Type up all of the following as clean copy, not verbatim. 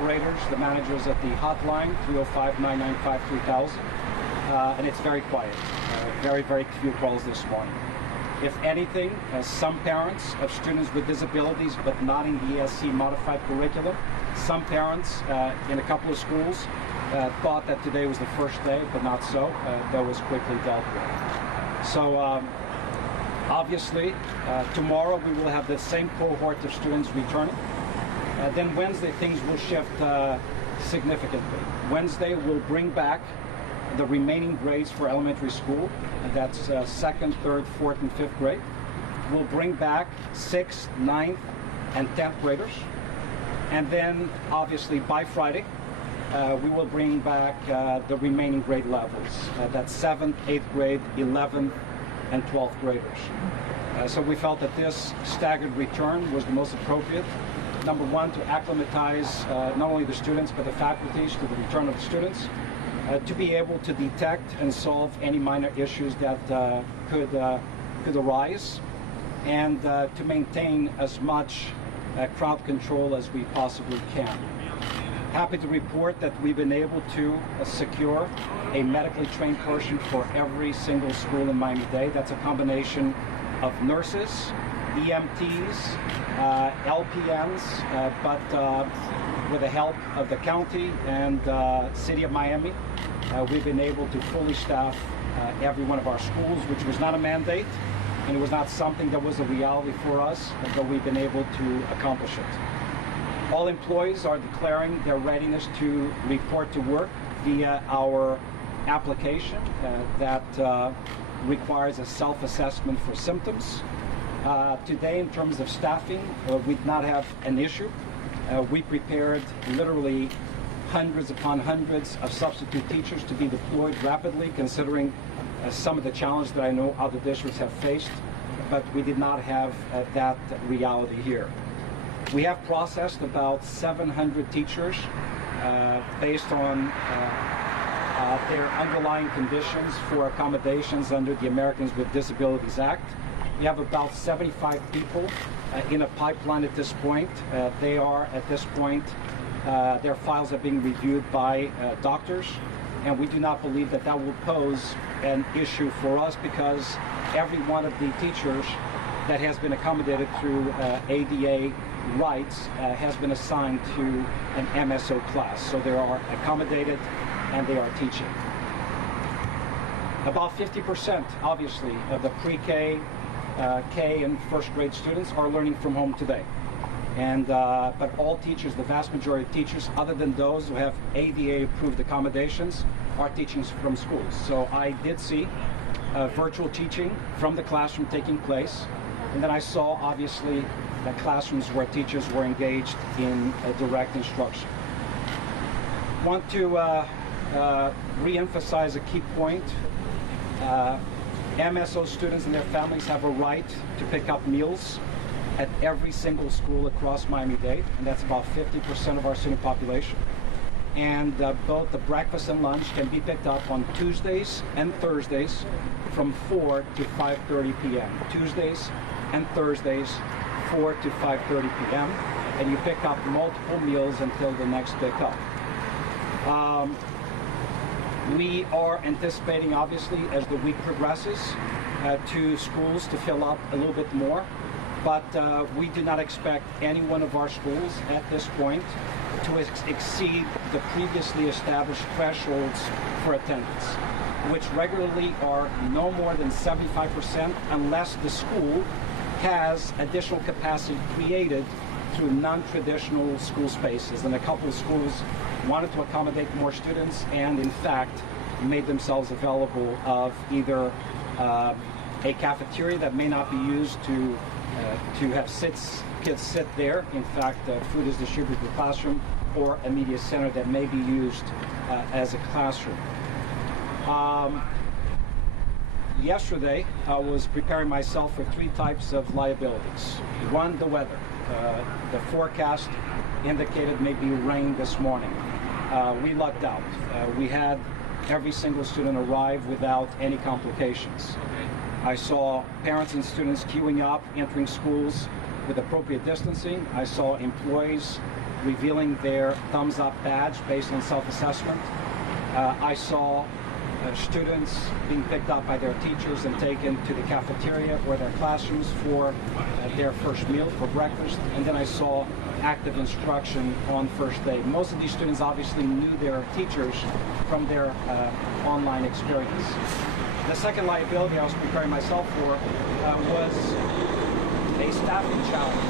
operators, the managers at the hotline, 305-995-3000, and it's very quiet. Very, very few calls this morning. If anything, some parents of students with disabilities, but not in the ESC modified curriculum, some parents in a couple of schools thought that today was the first day, but not so. That was quickly dealt with. So obviously, tomorrow we will have the same cohort of students returning. Then Wednesday, things will shift significantly. Wednesday, we'll bring back the remaining grades for elementary school, and that's 2nd, 3rd, 4th, and 5th grade. We'll bring back 6th, 9th, and 10th graders. And then, obviously, by Friday, we will bring back the remaining grade levels. That's 7th, 8th grade, 11th, and 12th graders. So we felt that this staggered return was the most appropriate. Number one, to acclimatize not only the students, but the faculties to the return of the students. To be able to detect and solve any minor issues that could arise, and to maintain as much crowd control as we possibly can. Happy to report that we've been able to secure a medically trained person for every single school in Miami-Dade. That's a combination of nurses, EMTs, LPNs, but with the help of the county and city of Miami, we've been able to fully staff every one of our schools, which was not a mandate, and it was not something that was a reality for us, but we've been able to accomplish it. All employees are declaring their readiness to report to work via our application that requires a self-assessment for symptoms. Today, in terms of staffing, we did not have an issue. We prepared literally hundreds upon hundreds of substitute teachers to be deployed rapidly, considering some of the challenges that I know other districts have faced, but we did not have that reality here. We have processed about 700 teachers based on their underlying conditions for accommodations under the Americans with Disabilities Act. We have about 75 people in a pipeline at this point. They are, at this point, their files are being reviewed by doctors, and we do not believe that that will pose an issue for us, because every one of the teachers that has been accommodated through ADA rights has been assigned to an MSO class. So they are accommodated and they are teaching. About 50%, obviously, of the pre-K, K, and first grade students are learning from home today. And but all teachers, the vast majority of teachers, other than those who have ADA-approved accommodations, are teaching from schools. So I did see virtual teaching from the classroom taking place, and then I saw, obviously, the classrooms where teachers were engaged in direct instruction. Want to re-emphasize a key point. MSO students and their families have a right to pick up meals at every single school across Miami-Dade, and that's about 50% of our student population. And both the breakfast and lunch can be picked up on Tuesdays and Thursdays from 4 to 5:30 p.m. Tuesdays and Thursdays, 4 to 5:30 p.m. And you pick up multiple meals until the next pickup. We are anticipating, obviously, as the week progresses, to schools to fill up a little bit more. But we do not expect any one of our schools at this point to exceed the previously established thresholds for attendance, which regularly are no more than 75% unless the school has additional capacity created through non-traditional school spaces. And a couple of schools wanted to accommodate more students and, in fact, made themselves available of either a cafeteria that may not be used to have kids sit there. In fact, food is distributed to the classroom, or a media center that may be used as a classroom. Yesterday, I was preparing myself for three types of liabilities. One, the weather. The forecast indicated maybe rain this morning. We lucked out. We had every single student arrive without any complications. I saw parents and students queuing up, entering schools with appropriate distancing. I saw employees revealing their thumbs up badge based on self-assessment. I saw students being picked up by their teachers and taken to the cafeteria or their classrooms for their first meal, for breakfast, and then I saw active instruction on first day. Most of these students obviously knew their teachers from their online experience. The second liability I was preparing myself for was a staffing challenge.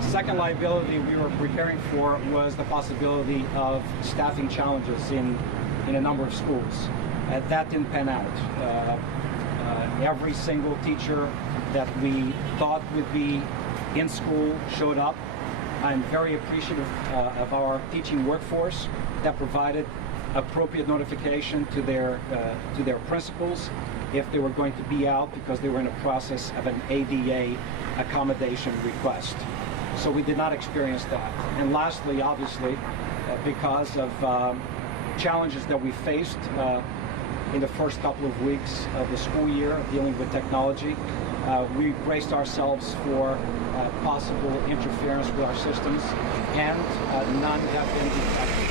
Second liability we were preparing for was the possibility of staffing challenges in a number of schools. That didn't pan out. Every single teacher that we thought would be in school showed up. I'm very appreciative of our teaching workforce that provided appropriate notification to their principals if they were going to be out because they were in a process of an ADA accommodation request. So we did not experience that. And lastly, obviously, because of challenges that we faced in the first couple of weeks of the school year dealing with technology, we braced ourselves for possible interference with our systems, and none have been detected.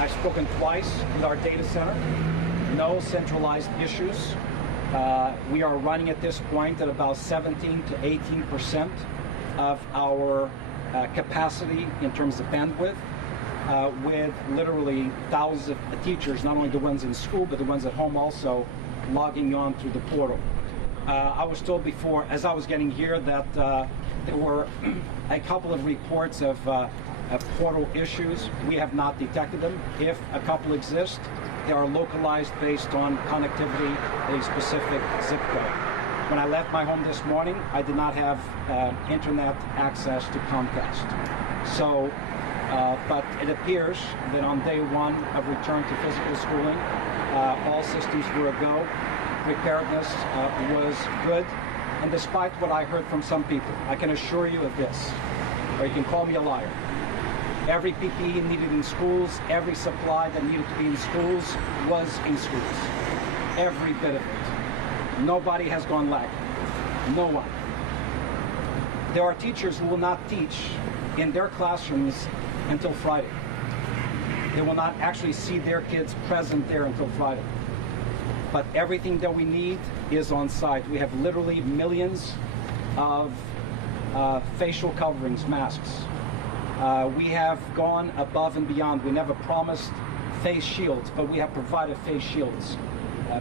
I've spoken twice with our data center. No centralized issues. We are running at this point at about 17 to 18% of our capacity in terms of bandwidth, with literally thousands of teachers, not only the ones in school, but the ones at home also, logging on through the portal. I was told before, as I was getting here, that there were a couple of reports of portal issues. We have not detected them. If a couple exist, they are localized based on connectivity at a specific zip code. When I left my home this morning, I did not have internet access to Comcast. So, but it appears that on day one of return to physical schooling, all systems were a go. Preparedness was good. And despite what I heard from some people, I can assure you of this, or you can call me a liar. Every PPE needed in schools, every supply that needed to be in schools was in schools. Every bit of it. Nobody has gone lacking. No one. There are teachers who will not teach in their classrooms until Friday. They will not actually see their kids present there until Friday. But everything that we need is on site. We have literally millions of facial coverings, masks. We have gone above and beyond. We never promised face shields, but we have provided face shields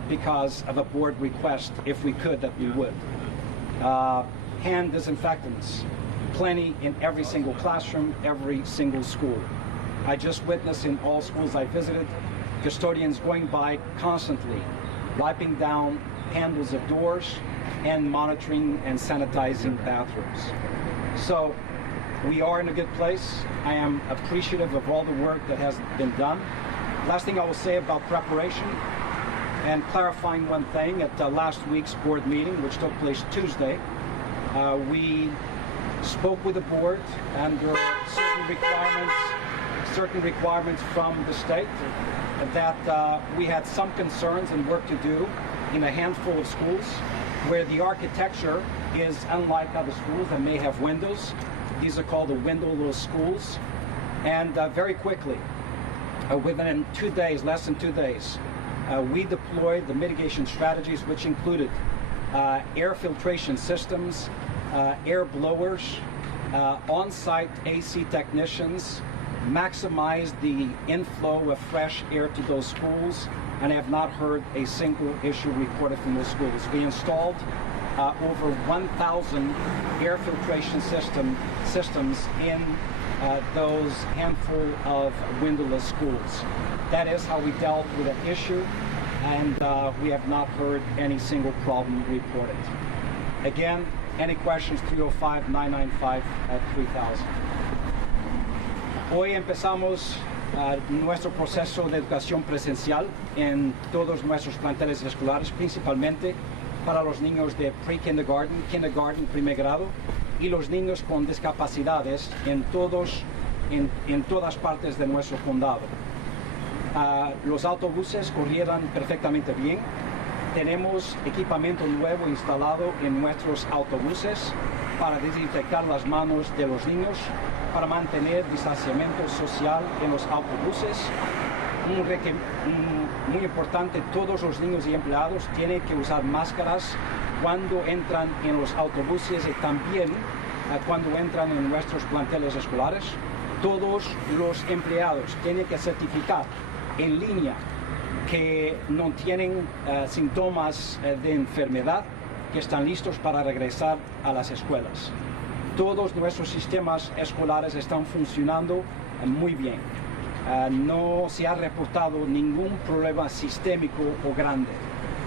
because of a board request, if we could, that we would. Hand disinfectants, plenty in every single classroom, every single school. I just witnessed in all schools I visited, custodians going by constantly, wiping down handles of doors and monitoring and sanitizing bathrooms. So we are in a good place. I am appreciative of all the work that has been done. Last thing I will say about preparation and clarifying one thing, at last week's board meeting, which took place Tuesday, we spoke with the board under certain requirements from the state that we had some concerns and work to do in a handful of schools where the architecture is unlike other schools that may have windows. These are called the windowless schools. And very quickly, within 2 days, less than 2 days, we deployed the mitigation strategies, which included air filtration systems, air blowers, on-site AC technicians, maximize the inflow of fresh air to those schools, and I have not heard a single issue reported from those schools. We installed over 1,000 air filtration systems in those handful of windowless schools. That is how we dealt with that issue, and we have not heard any single problem reported. Again, any questions, 305-995-3000. Hoy empezamos nuestro proceso de educación presencial en todos nuestros planteles escolares, principalmente para los niños de pre-kindergarten, kindergarten, primer grado, y los niños con discapacidades en todas partes de nuestro condado. Los autobuses corrieron perfectamente bien. Tenemos equipamiento nuevo instalado en nuestros autobuses para desinfectar las manos de los niños, para mantener distanciamiento social en los autobuses. Muy importante, todos los niños y empleados tienen que usar máscaras cuando entran en los autobuses y también cuando entran en nuestros planteles escolares. Todos los empleados tienen que certificar en línea que no tienen síntomas de enfermedad, que están listos para regresar a las escuelas. Todos nuestros sistemas escolares están funcionando muy bien. No se ha reportado ningún problema sistémico o grande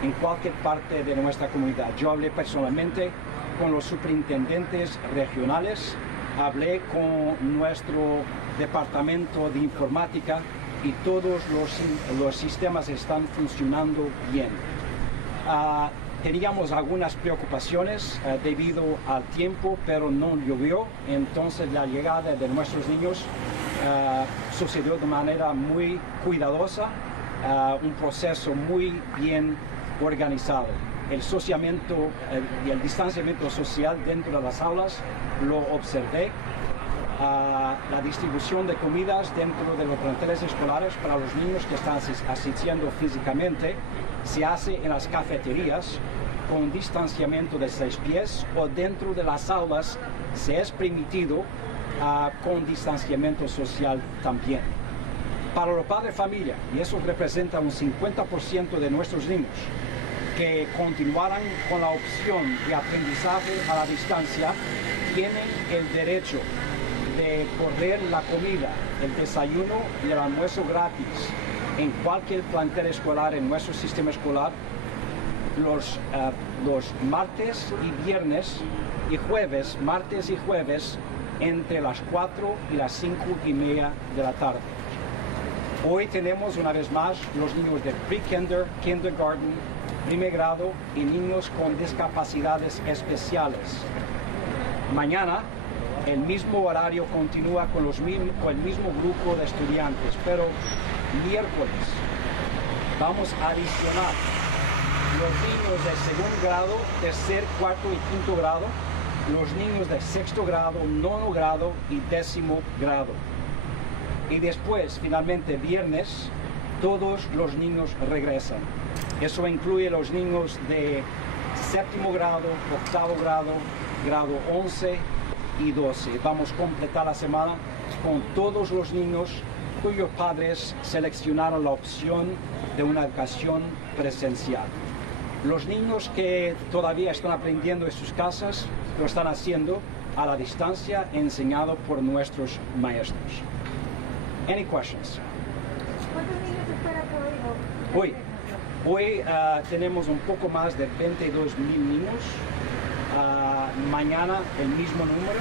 en cualquier parte de nuestra comunidad. Yo hablé personalmente con los superintendentes regionales, hablé con nuestro departamento de informática y todos los sistemas están funcionando bien. Teníamos algunas preocupaciones debido al tiempo, pero no llovió, entonces la llegada de nuestros niños sucedió de manera muy cuidadosa, un proceso muy bien organizado. El sociamiento y el distanciamiento social dentro de las aulas lo observé. La distribución de comidas dentro de los planteles escolares para los niños que están asistiendo físicamente se hace en las cafeterías con distanciamiento de 6 pies o dentro de las aulas se es permitido con distanciamiento social también. Para los padres de familia, y eso representa un 50% de nuestros niños, que continuaran con la opción de aprendizaje a la distancia, tienen el derecho de correr la comida, el desayuno y el almuerzo gratis en cualquier plantel escolar en nuestro sistema escolar los martes y viernes y jueves, martes y jueves, entre las 4 y las 5:30 de la tarde. Hoy tenemos una vez más los niños de pre-kinder, kindergarten, primer grado y niños con discapacidades especiales. Mañana el mismo horario continúa con el mismo grupo de estudiantes, pero miércoles vamos a adicionar los niños de segundo grado, tercer, cuarto y quinto grado, los niños de sexto grado, nono grado y 10º grado. Y después, finalmente, viernes, todos los niños regresan. Eso incluye los niños de séptimo grado, octavo grado, grado 11 y 12. Vamos a completar la semana con todos los niños cuyos padres seleccionaron la opción de una educación presencial. Los niños que todavía están aprendiendo en sus casas lo están haciendo a la distancia, enseñado por nuestros maestros. Any questions? ¿Cuántos niños espera por hoy? Hoy tenemos un poco más de 22,000 niños. Mañana el mismo número,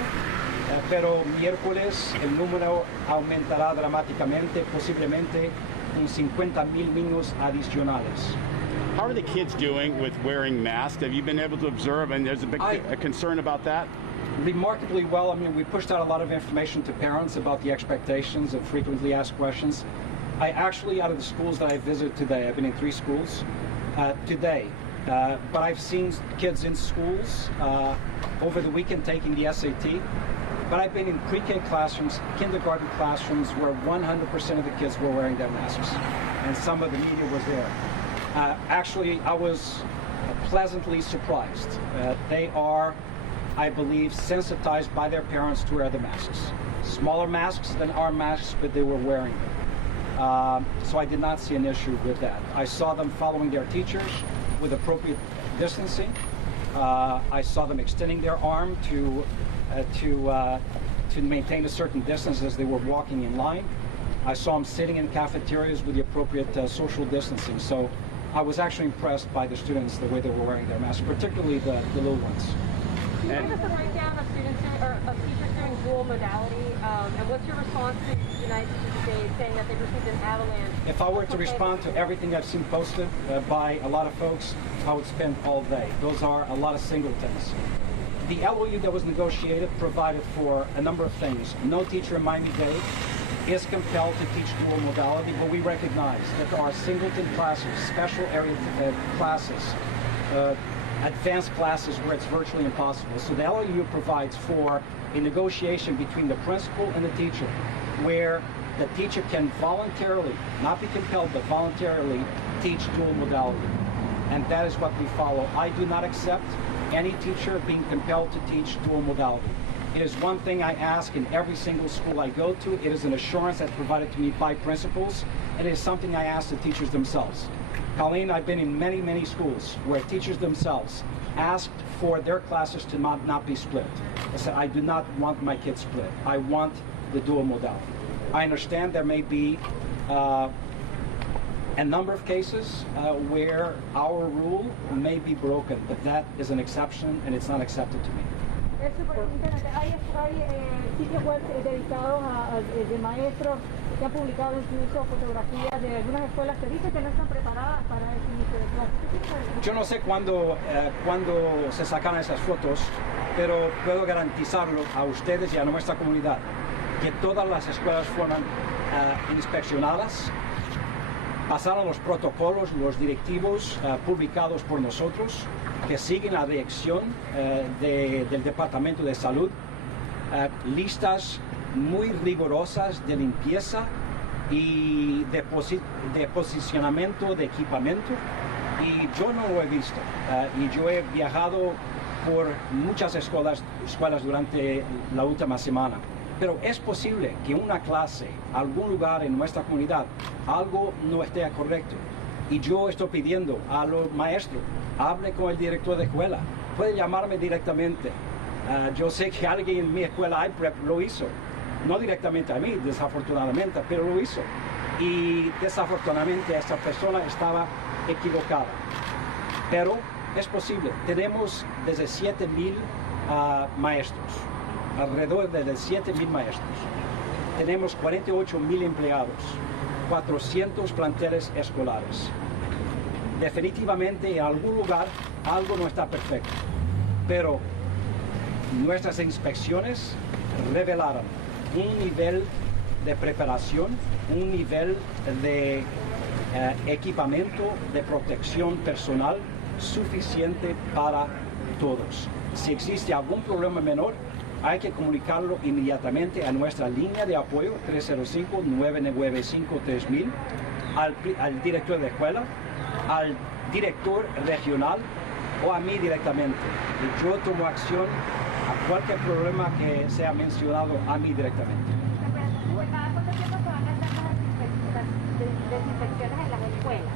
pero miércoles el número aumentará dramáticamente, posiblemente con 50,000 niños adicionales. How are the kids doing with wearing masks? Have you been able to observe, and there's a big concern about that? Remarkably well. I mean, we pushed out a lot of information to parents about the expectations of frequently asked questions. I actually, out of the schools that I visited today, I've been in 3 schools today, but I've seen kids in schools over the weekend taking the SAT. But I've been in pre-K classrooms, kindergarten classrooms, where 100% of the kids were wearing their masks, and some of the media was there. Actually, I was pleasantly surprised. They are, I believe, sensitized by their parents to wear the masks. Smaller masks than our masks, but they were wearing them. So I did not see an issue with that. I saw them following their teachers with appropriate distancing. I saw them extending their arm to maintain a certain distance as they were walking in line. I saw them sitting in cafeterias with the appropriate social distancing. So I was actually impressed by the students, the way they were wearing their masks, particularly the little ones. Can you give us a breakdown of students or of teachers doing dual modality? And what's your response to United Teachers Day saying that they received an avalanche? If I were to respond to everything I've seen posted by a lot of folks, I would spend all day. Those are a lot of singletons. The LOU that was negotiated provided for a number of things. No teacher in Miami-Dade is compelled to teach dual modality, but we recognize that there are singleton classes, special area classes, advanced classes where it's virtually impossible. So the LIU provides for a negotiation between the principal and the teacher, where the teacher can voluntarily, not be compelled, but voluntarily teach dual modality. And that is what we follow. I do not accept any teacher being compelled to teach dual modality. It is one thing I ask in every single school I go to. It is an assurance that's provided to me by principals, and it is something I ask the teachers themselves. Colleen, I've been in many, many schools where teachers themselves asked for their classes to not be split. I said, I do not want my kids split. I want the dual modality. I understand there may be a number of cases where our rule may be broken, but that is an exception and it's not accepted to me. Superintendent, hay sitios web dedicados de maestros que han publicado incluso fotografías de algunas escuelas que dicen que no están preparadas para ese inicio de clases. Yo no sé cuándo se sacan esas fotos, pero puedo garantizarlo a ustedes y a nuestra comunidad que todas las escuelas fueron inspeccionadas, pasaron los protocolos, los directivos publicados por nosotros, que siguen la dirección del Departamento de Salud, listas muy rigurosas de limpieza y de posicionamiento de equipamiento, y yo no lo he visto. Y yo he viajado por muchas escuelas durante la última semana. Pero es posible que una clase, algún lugar en nuestra comunidad, algo no esté correcto. Y yo estoy pidiendo a los maestros, hable con el director de escuela, puede llamarme directamente. Yo sé que alguien en mi escuela iPrep lo hizo, no directamente a mí, desafortunadamente, pero lo hizo. Y desafortunadamente esta persona estaba equivocada. Pero es posible, tenemos desde 7,000 maestros. Alrededor de 7,000 maestros. Tenemos 48,000 empleados, 400 planteles escolares. Definitivamente en algún lugar algo no está perfecto, pero nuestras inspecciones revelaron un nivel de preparación, un nivel de equipamiento de protección personal suficiente para todos. Si existe algún problema menor, hay que comunicarlo inmediatamente a nuestra línea de apoyo 305-995-3000, al director de escuela, al director regional o a mí directamente. Y yo tomo acción a cualquier problema que sea mencionado a mí directamente. ¿Cada cuánto tiempo se van a hacer las desinfecciones en las escuelas?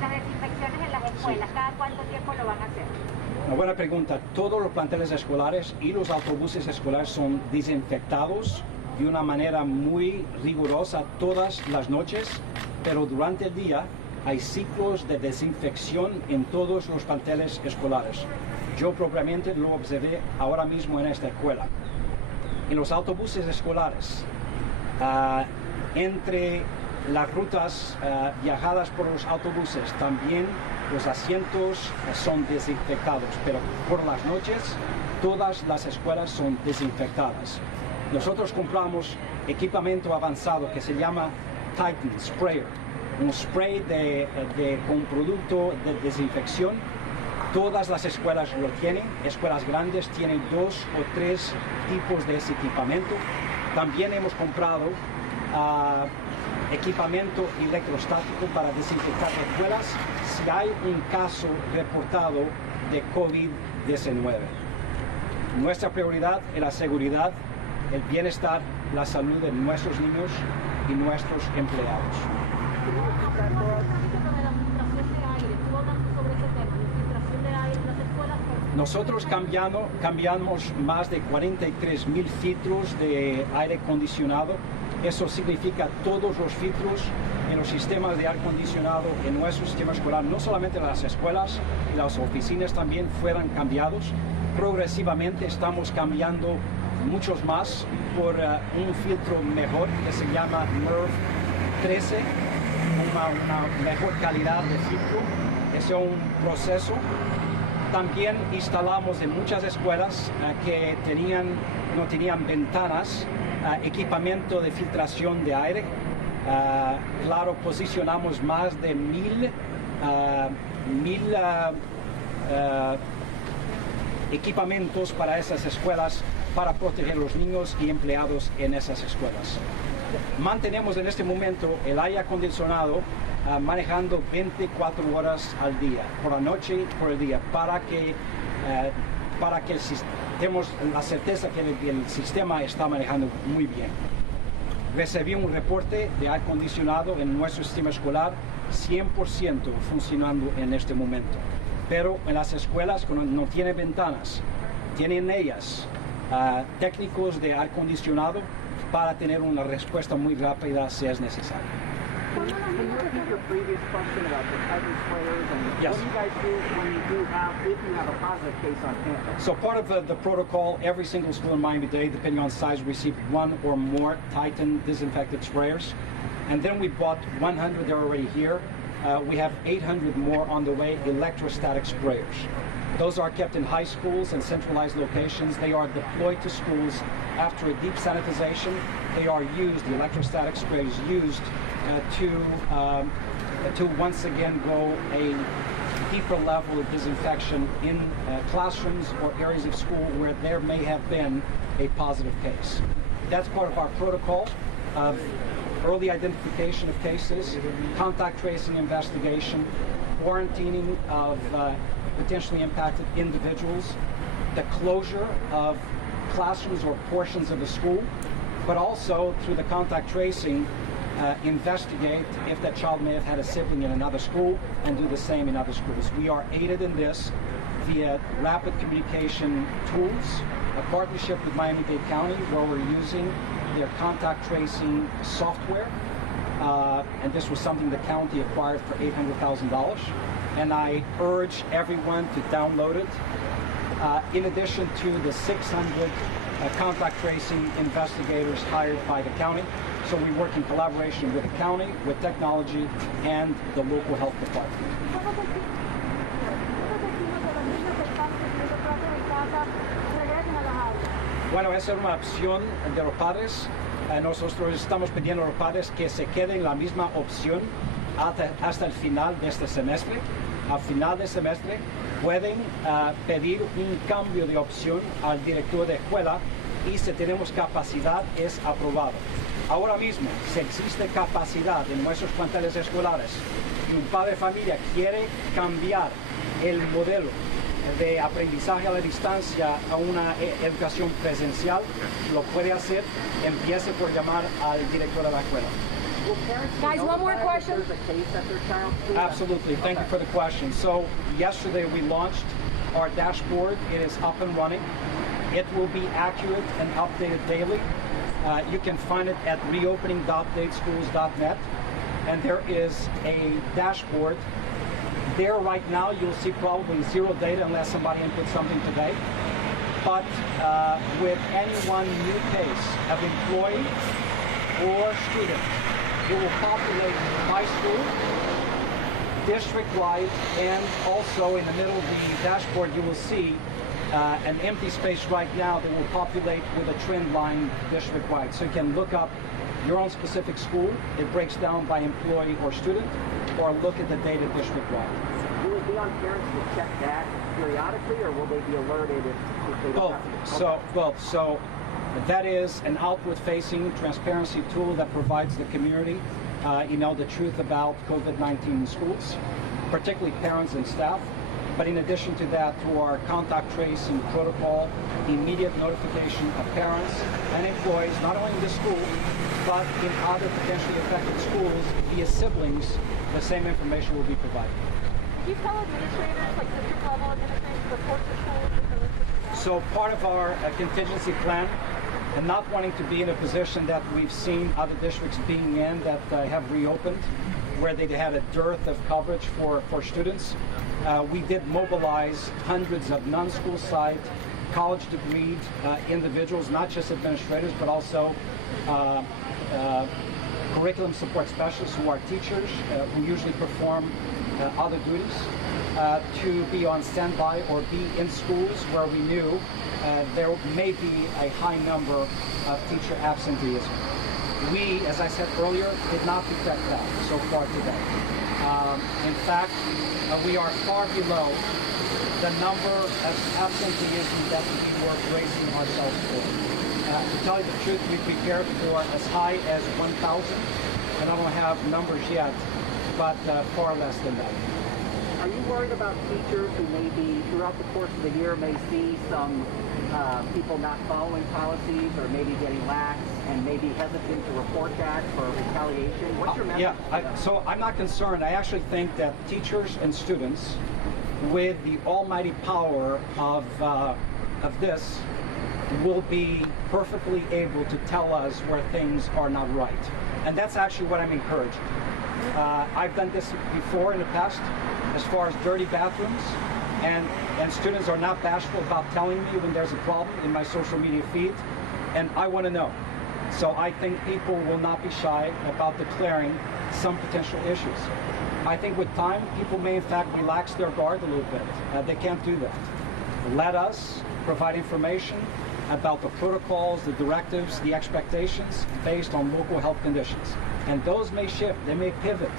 Las desinfecciones en las escuelas, ¿cada cuánto tiempo lo van a hacer? Una buena pregunta. Todos los planteles escolares y los autobuses escolares son desinfectados de una manera muy rigurosa todas las noches, pero durante el día hay ciclos de desinfección en todos los planteles escolares. Yo propiamente lo observé ahora mismo en esta escuela. En los autobuses escolares, entre las rutas viajadas por los autobuses, también los asientos son desinfectados, pero por las noches todas las escuelas son desinfectadas. Nosotros compramos equipamiento avanzado que se llama Titan Sprayer, un spray con producto de desinfección. Todas las escuelas lo tienen, escuelas grandes tienen 2 o 3 tipos de ese equipamiento. También hemos comprado equipamiento electrostático para desinfectar escuelas si hay un caso reportado de COVID-19. Nuestra prioridad es la seguridad, el bienestar, la salud de nuestros niños y nuestros empleados. Nosotros cambiamos más de 43,000 filtros de aire acondicionado. Eso significa todos los filtros en los sistemas de aire acondicionado en nuestro sistema escolar, no solamente las escuelas y las oficinas también fueran cambiados. Progresivamente estamos cambiando muchos más por un filtro mejor que se llama MERV 13, una mejor calidad de filtro. Es un proceso. También instalamos en muchas escuelas que no tenían ventanas equipamiento de filtración de aire. Claro, posicionamos más de 1,000 equipamientos para esas escuelas para proteger a los niños y empleados en esas escuelas. Mantenemos en este momento el aire acondicionado manejando 24 horas al día, por la noche y por el día, para que tengamos la certeza que el sistema está manejando muy bien. Recibí un reporte de aire acondicionado en nuestro sistema escolar 100% funcionando en este momento. Pero en las escuelas que no tienen ventanas, tienen ellas técnicos de aire acondicionado para tener una respuesta muy rápida si es necesario. Can you repeat your previous question about the type of sprayers and Yes. what do you guys do when if you have a positive case on campus? So part of the protocol, every single school in Miami-Dade, depending on size, received 1 or more Titan disinfectant sprayers. And then we bought 100, they're already here. We have 800 more on the way, electrostatic sprayers. Those are kept in high schools and centralized locations. They are deployed to schools after a deep sanitization. They are used, the electrostatic sprays used to once again go a deeper level of disinfection in classrooms or areas of school where there may have been a positive case. That's part of our protocol of early identification of cases, contact tracing investigation, quarantining of potentially impacted individuals, the closure of classrooms or portions of the school, but also through the contact tracing, investigate if that child may have had a sibling in another school and do the same in other schools. We are aided in this via rapid communication tools, a partnership with Miami-Dade County where we're using their contact tracing software. And this was something the county acquired for $800,000. And I urge everyone to download it. In addition to the 600 contact tracing investigators hired by the county. So we work in collaboration with the county, with technology, and the local health department. Bueno, esa es una opción de los padres. Nosotros estamos pidiendo a los padres que se queden la misma opción hasta el final de este semestre. Al final del semestre pueden pedir un cambio de opción al director de escuela y si tenemos capacidad es aprobado. Ahora mismo, si existe capacidad en nuestros planteles escolares y un padre de familia quiere cambiar el modelo de aprendizaje a la distancia a una educación presencial, lo puede hacer. Empiece por llamar al director de la escuela. Guys, one more question. Absolutely. Thank you for the question. So yesterday we launched our dashboard. It is up and running. It will be accurate and updated daily. You can find it at reopening.dadeschools.net. And there is a dashboard. There right now you'll see probably zero data unless somebody inputs something today. But with any one new case of employee or student, it will populate by school, district-wide, and also in the middle of the dashboard you will see an empty space right now that will populate with a trend line district-wide. So you can look up your own specific school. It breaks down by employee or student, or look at the data district-wide. Will it be on parents to check that periodically, or will they be alerted if they don't have to? So that is an outward-facing transparency tool that provides the community, the truth about COVID-19 in schools, particularly parents and staff. But in addition to that, through our contact tracing protocol, immediate notification of parents and employees, not only in this school, but in other potentially affected schools via siblings, the same information will be provided. Do you tell administrators, like district level administrators, report to schools? So part of our contingency plan, and not wanting to be in a position that we've seen other districts being in that have reopened, where they had a dearth of coverage for students, we did mobilize hundreds of non-school site, college degreed individuals, not just administrators, but also curriculum support specialists who are teachers who usually perform other duties. to be on standby or be in schools where we knew there may be a high number of teacher absenteeism. We, as I said earlier, did not detect that so far today. In fact, we are far below the number of absenteeism that we were bracing ourselves for. To tell you the truth, we prepared for as high as 1,000, and I don't have numbers yet, but far less than that. Are you worried about teachers who maybe throughout the course of the year may see some people not following policies or maybe getting lax and maybe hesitant to report that for retaliation? What's your message? Yeah, so I'm not concerned. I actually think that teachers and students, with the almighty power of this, will be perfectly able to tell us where things are not right. And that's actually what I'm encouraging. I've done this before in the past, as far as dirty bathrooms, and students are not bashful about telling me when there's a problem in my social media feed, and I want to know. So I think people will not be shy about declaring some potential issues. I think with time, people may in fact relax their guard a little bit. They can't do that. Let us provide information about the protocols, the directives, the expectations based on local health conditions. And those may shift, they may pivot.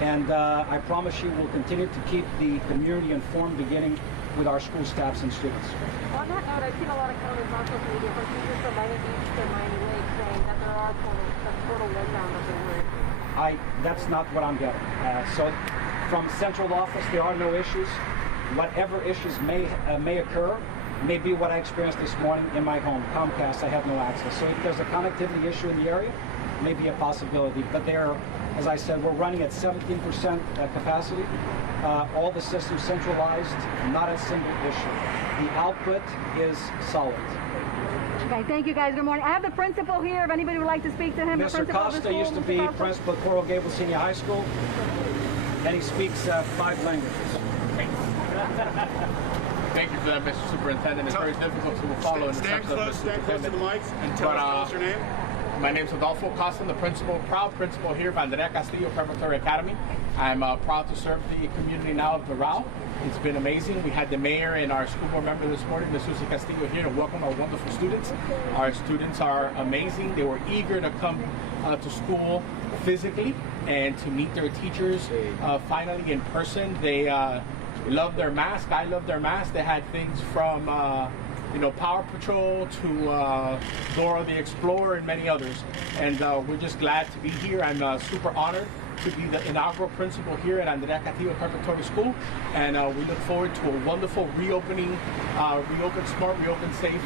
And I promise you we'll continue to keep the community informed, beginning with our school staffs and students. On that note, I've seen a lot of comments on social media from teachers from Miami Beach to Miami-Dade saying that there are a total letdown of their work. That's not what I'm getting. So from central office, there are no issues. Whatever issues may occur may be what I experienced this morning in my home. Comcast, I have no access. So if there's a connectivity issue in the area, may be a possibility. But there, as I said, we're running at 17% capacity. All the systems centralized, not a single issue. The output is solid. Okay, thank you guys. Good morning. I have the principal here. If anybody would like to speak to him, Mr. Costa used to be principal at Coral Gables Senior High School, and he speaks 5 languages. Thank you for that, Mr. Superintendent. It's very difficult to follow in the Stand close to the mics and tell us your name. My name is Adolfo Costa, the proud principal here of Andrea Castillo Preparatory Academy. I'm proud to serve the community now of Doral. It's been amazing. We had the mayor and our school board member this morning, Ms. Susie Castillo, here to welcome our wonderful students. Our students are amazing. They were eager to come to school physically and to meet their teachers finally in person. They love their mask. I love their mask. They had things from Power Patrol to Dora the Explorer and many others. And we're just glad to be here. I'm super honored to be the inaugural principal here at Andrea Castillo Preparatory School. And we look forward to a wonderful reopening, reopen smart, reopen safe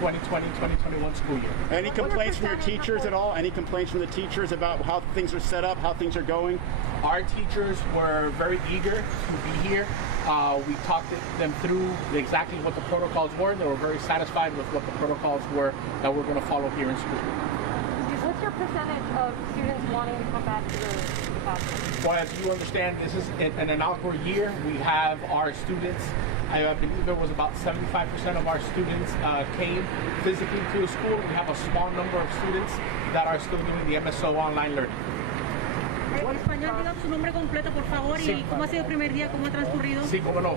2020-2021 school year. Any complaints from your teachers at all? Any complaints from the teachers about how things are set up, how things are going? Our teachers were very eager to be here. We talked them through exactly what the protocols were. They were very satisfied with what the protocols were that we're going to follow here in school. What's your percentage of students wanting to come back to the classroom? Well, as you understand, this is an inaugural year. We have our students, I believe it was about 75% of our students came physically to the school. We have a small number of students that are still doing the MSO online learning. Español, diga su nombre completo, por favor, y cómo ha sido el primer día, cómo ha transcurrido. Sí, cómo no.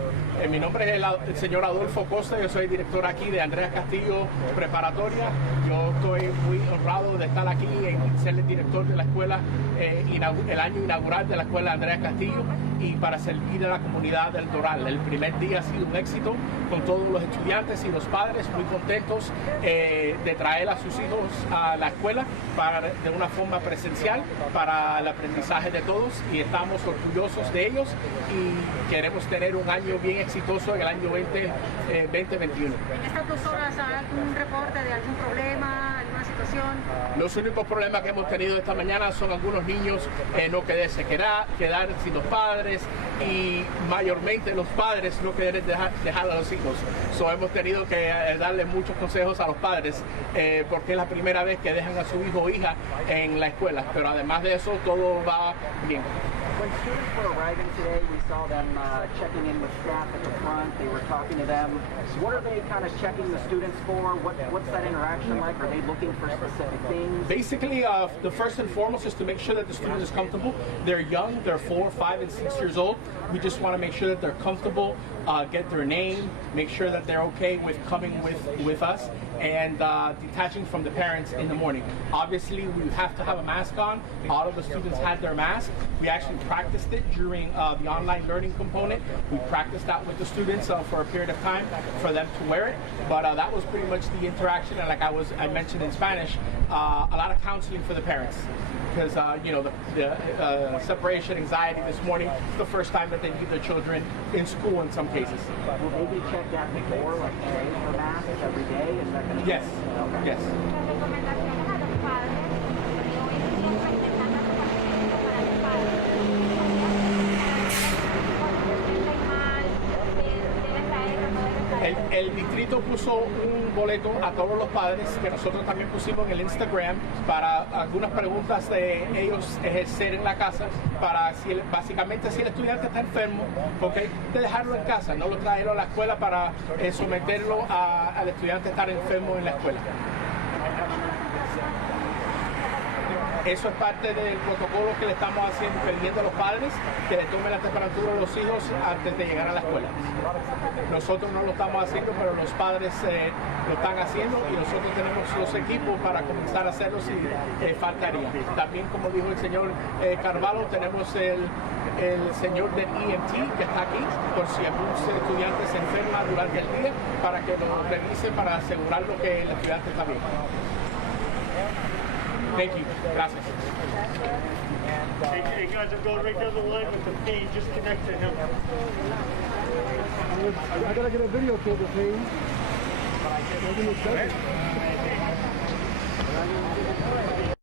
Mi nombre es el señor Adolfo Costa, yo soy director aquí de Andrea Castillo Preparatoria. Yo estoy muy honrado de estar aquí y ser el director de la escuela, el año inaugural de la escuela Andrea Castillo, y para servir a la comunidad del Doral. El primer día ha sido un éxito con todos los estudiantes y los padres muy contentos de traer a sus hijos a la escuela de una forma presencial para el aprendizaje de todos, y estamos orgullosos de ellos y queremos tener un año bien exitoso en el año 2021. En estas 2 horas, ¿algún reporte de algún problema, alguna situación? Los únicos problemas que hemos tenido esta mañana son algunos niños no quererse quedar sin los padres, y mayormente los padres no quieren dejar a los hijos. Hemos tenido que darle muchos consejos a los padres porque es la primera vez que dejan a su hijo o hija en la escuela, pero además de eso todo va bien. when students were arriving today, we saw them checking in with staff at the front. They were talking to them. What are they kind of checking the students for? What's that interaction like? Are they looking for specific things? Basically, the first and foremost is to make sure that the student is comfortable. They're young, they're 4, 5, and 6 years old. We just want to make sure that they're comfortable, get their name, make sure that they're okay with coming with us, and detaching from the parents in the morning. Obviously, we have to have a mask on. All of the students had their mask. We actually practiced it during the online learning component. We practiced that with the students for a period of time for them to wear it. But that was pretty much the interaction. And like I mentioned in Spanish, a lot of counseling for the parents. Because the separation anxiety this morning is the first time that they leave their children in school in some cases. Will they be checked at the door, like today, for masks every day? Is that going to Yes. Okay. Yes. Las recomendaciones a los padres, yo siempre intentando compartir para los padres. El distrito puso un boleto a todos los padres que nosotros también pusimos en el Instagram para algunas preguntas de ellos ejercer en la casa, para básicamente si el estudiante está enfermo, ¿okay? De dejarlo en casa, no lo traerlo a la escuela para someterlo al estudiante a estar enfermo en la escuela. Eso es parte del protocolo que le estamos haciendo, pidiendo a los padres que le tomen la temperatura a los hijos antes de llegar a la escuela. Nosotros no lo estamos haciendo, pero los padres lo están haciendo y nosotros tenemos los equipos para comenzar a hacerlo si faltaría. También, como dijo el señor Carvalho, tenemos el señor del EMT que está aquí, por si algún estudiante se enferma durante el día, para que lo revise para asegurarlo que el estudiante está bien. Thank you. Gracias. Hey guys, I'm going right down the line with the page. Just connect to him. I gotta get a video killed the thing. Give me a second.